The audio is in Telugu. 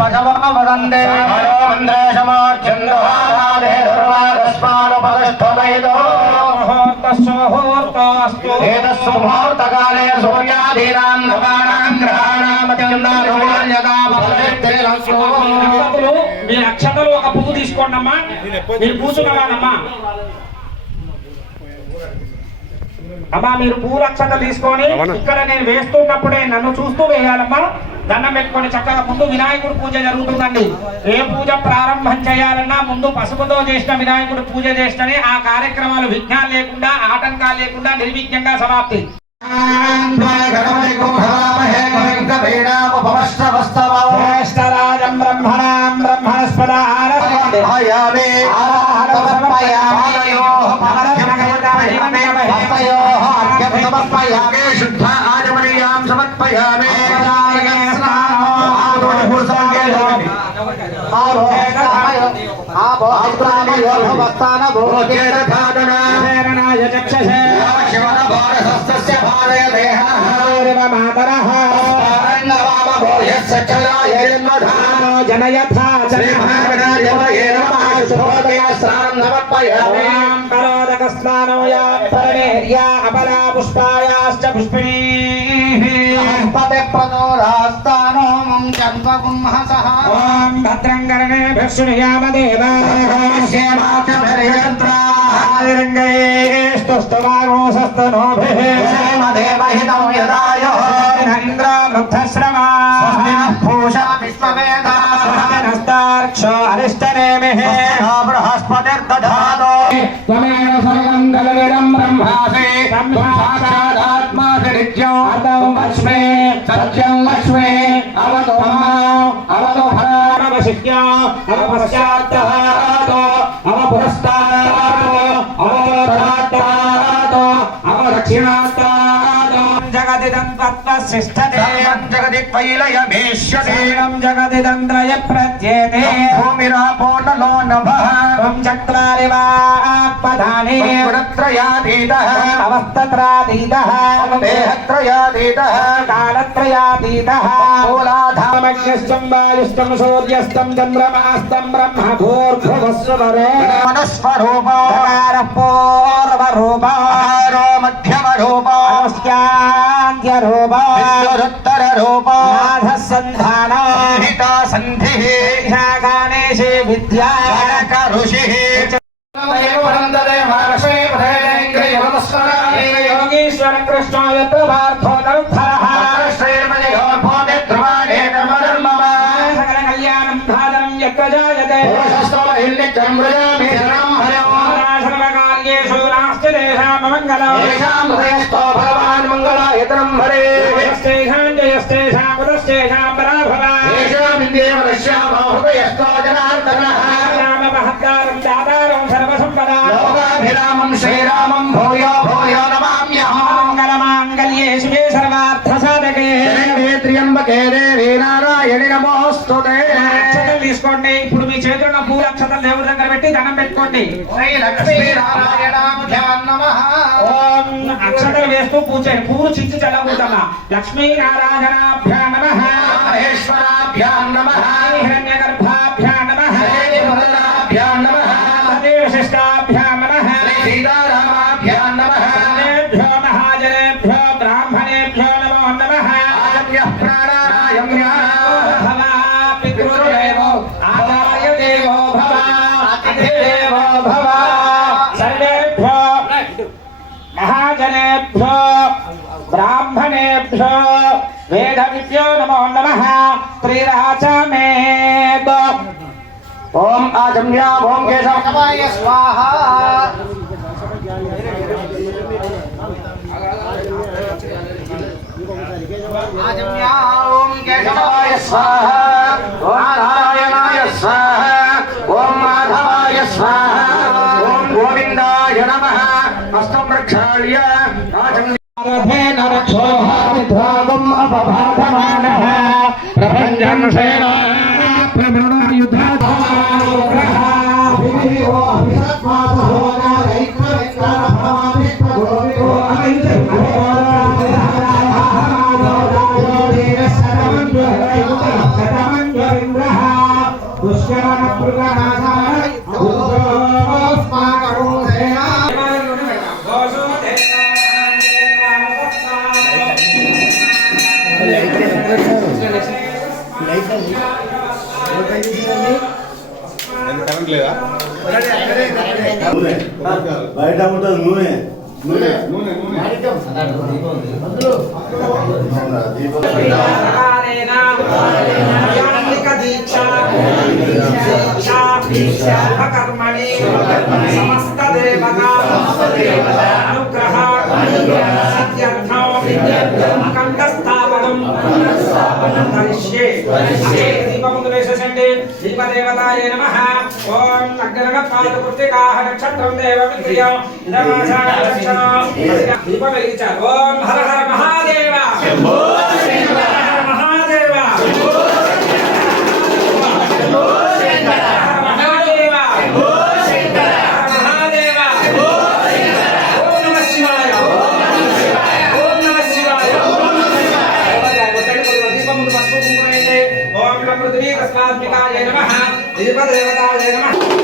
పశవ వదందే ఏతస్సుముహూర్తకాలే సూర్యాధీనాం నవానాం గ్రహాణాం మీ అక్షతలు ఒక పువ్వు తీసుకోండి అమ్మా మీరు కూర్చున్నవానమ్మా అమ్మా మీరు పూల అక్షతలు తీసుకొని ఇక్కడ నేను వేస్తున్నప్పుడే నన్ను చూస్తూ వేయాలమ్మా. దండం పెట్టుకొని చక్కగా ముందు వినాయకుడు పూజ జరుగుతుందండి. ఏ పూజ ప్రారంభం చేయాలన్నా ముందు పసుపుతో చేసిన వినాయకుడు పూజ చేస్తేనే ఆ కార్యక్రమాలు విఘ్నాలు లేకుండా ఆటంకాలు లేకుండా నిర్విఘ్నంగా సమాప్తి. శుద్ధ ఆచమనీయాం సమర్పయామి. ప్రేరణాయ చక్షసే మాతరః జనయథా ఓం కరోదక స్నానోయా అబలా పుష్పాయాశ్చ పుష్పిణీః ఓం భద్రం కరణే భక్షుణయామ ఇంద్రవృద్ధశ్రవా హస్తాక్షో అరిష్టనేమిః త్వమేవ సర్వం కలవిదం బ్రహ్మాసి సాక్షాదాత్మాసి నిత్యం అతం వస్మే సత్యం వస్మే అవతో అవతో భరావశిక్య అవపశ్చాత్తహాతో అవపురస్తాతో జగదిదం తత్వశిష్టతే జగది పైలయమేష్యతే శరీరం జగదిదం త్రయ ప్రత్యేతే భూమిరాపోనలో నభః త్వం చక్రారి వాక్పదాని గుణత్రయాతీతः అవస్థత్రాతీతః దేహత్రయాతీతः కాలత్రయాతీతः మూలాధామజ్ఞస్తం వాయుస్తం సూర్యస్తం रूपा विष्णुरुत्तर रूपा नाथसन्धानाहिता सन्धिः ह्यागानेशे विद्या ऋषिः योगीश्वर कृष्णाय प्रभार्थो नरुद्धरः कल्याणं भादं यत् जायते सर्वकार्येषु नमस्ते देहाम मङ्गलम् येषां हृदयस्थो भगवान् मङ्गलायतनं हरे स्तेषां जयस्तेषां पुरस्तेषां पराभव येषाम् इन्द्रियमनश्यामो हृदयस्थो जनार्दनः। नाम महत्कारं दाता లోకాభిరామం శ్రీరామం భూయో భూయో నమామ్యహం మంగళమాంగళ్యే శివే సర్వార్థ సాధకే త్ర్యంబకే దేవీ నారాయణి నమోస్తుతే అక్షతలు తీసుకోండి. ఇప్పుడు మీ చేతుల్లో పూల అక్షతలు దేవుడి దగ్గర పెట్టి దండం పెట్టుకోండి. అక్షతలు వేస్తూ పూజ. పూలు చించి చల్లకూడదమ్మా లక్ష్మీనారాయణాభ్యా నమ. మహేశ్వరాభ్యాం ब्राह्मणेभ्यो ब्राह्मणेभ्यो, वेदविद्यो नमो नमः त्रिराचमे ओम आजम्या ओम केशवाय स्वाहा। आजम्या ओम केशवाय स्वाहा। ప్రక్షాళ్య ఆజమ్య రథేన రక్షోహావిధ్వాగం అపబాధమానః కరెంట్ లేదా బయట ఉంటుంది నూనె నూనె నూనె సమస్త దేవతా అనుగ్రహ సిద్ధ్యర్థం కంఠస్థాపనం కరిష్యే దీపముందు వేసేసండి దీపదేవతాయ నమ ఓం అగ్నగ పాదపుత్రికాహ నక్షత్రం దేవమింద్రియం ఇదమాసాన లక్షణం దీపం వెలిగించారు ఓం హర హర మహాదేవ పసుపు కుంకుమ వేయండి. ఓం నమృతివీ